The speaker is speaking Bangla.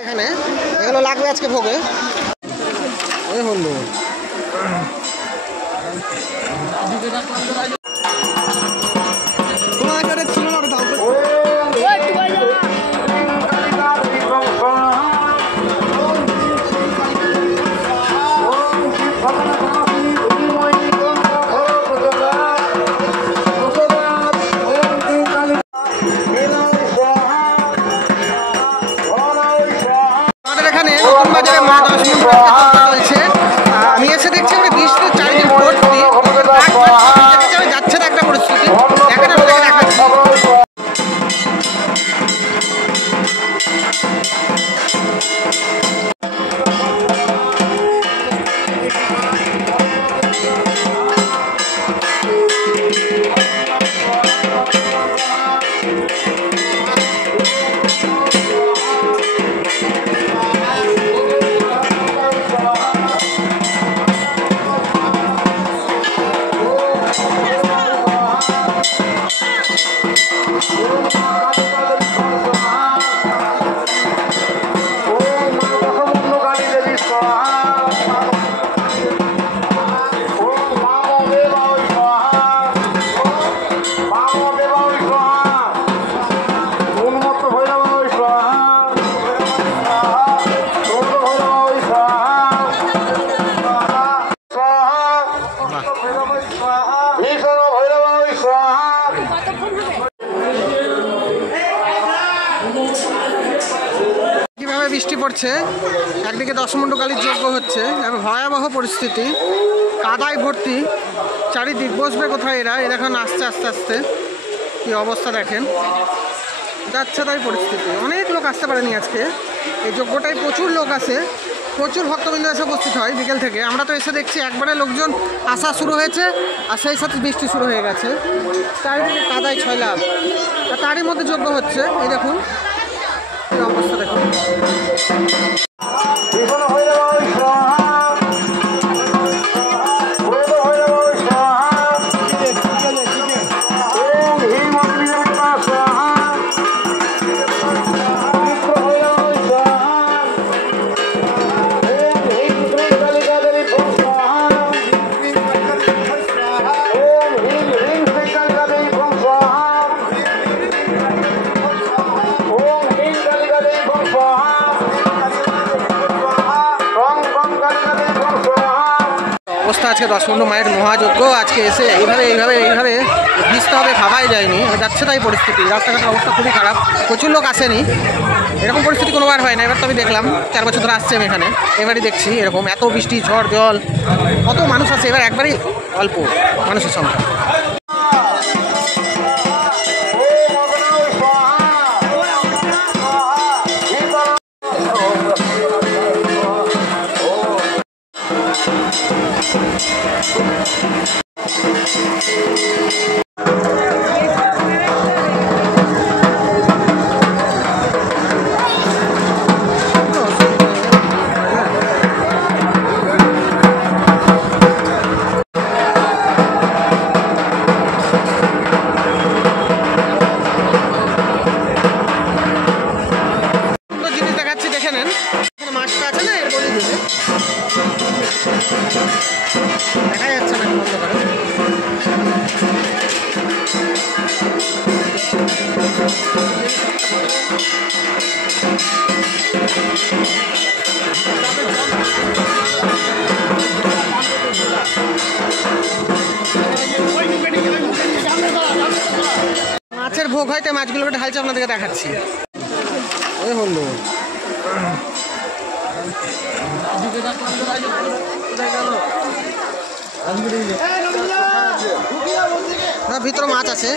এখানে এগুলো লাগবে আজকে ভোগে। এই হলো আমি এসে দেখছি বৃষ্টির চারিদিক ভর্তি যাচ্ছে না একটা পরিস্থিতি। দেখেন আপনাকে দেখাচ্ছি। কিভাবে বৃষ্টি পড়ছে, একদিকে দশমুণ্ডকালীর যজ্ঞ হচ্ছে, ভয়াবহ পরিস্থিতি, কাদায় ভর্তি চারিদিক। বসবে কোথায় এরা? এখন আসছে আস্তে আস্তে, কি অবস্থা দেখেন, যাচ্ছে তাই পরিস্থিতি। অনেক লোক আসতে পারেনি আজকে এই যজ্ঞটায়, প্রচুর লোক আসে, প্রচুর ভক্তবৃন্দ এসে উপস্থিত হয় বিকেল থেকে। আমরা তো এসে দেখছি একবারে লোকজন আসা শুরু হয়েছে, আর সেই সাথে বৃষ্টি শুরু হয়ে গেছে। চারিদিকে কাদায় ছয়লাভ, আর তারই মধ্যে যজ্ঞ হচ্ছে। এই দেখুন এই অবস্থা দেখুন। অবস্থা আজকে দশমুণ্ড মায়ের মহাযজ্ঞ, আজকে এসে এইভাবে ভিজতে হবে ভাবাই যায়নি। যাচ্ছে তাই পরিস্থিতি, রাস্তাঘাটের অবস্থা খুবই খারাপ, প্রচুর লোক আসেনি। এরকম পরিস্থিতি কোনোবার হয় না। এবার তো আমি দেখলাম 4 বছর ধরে আসছি আমি এখানে, এবারই দেখছি এরকম এত বৃষ্টি, ঝড় জল, কত মানুষ আছে। এবার একবারই অল্প মানুষের সংখ্যা। দেখা যাচ্ছে না বন্ধ করে। মাছের ভোগ হয়তো মাছগুলোকে ঢালছে, আপনাদেরকে দেখাচ্ছি। ওই হলো ভিতরে মাছ আছে।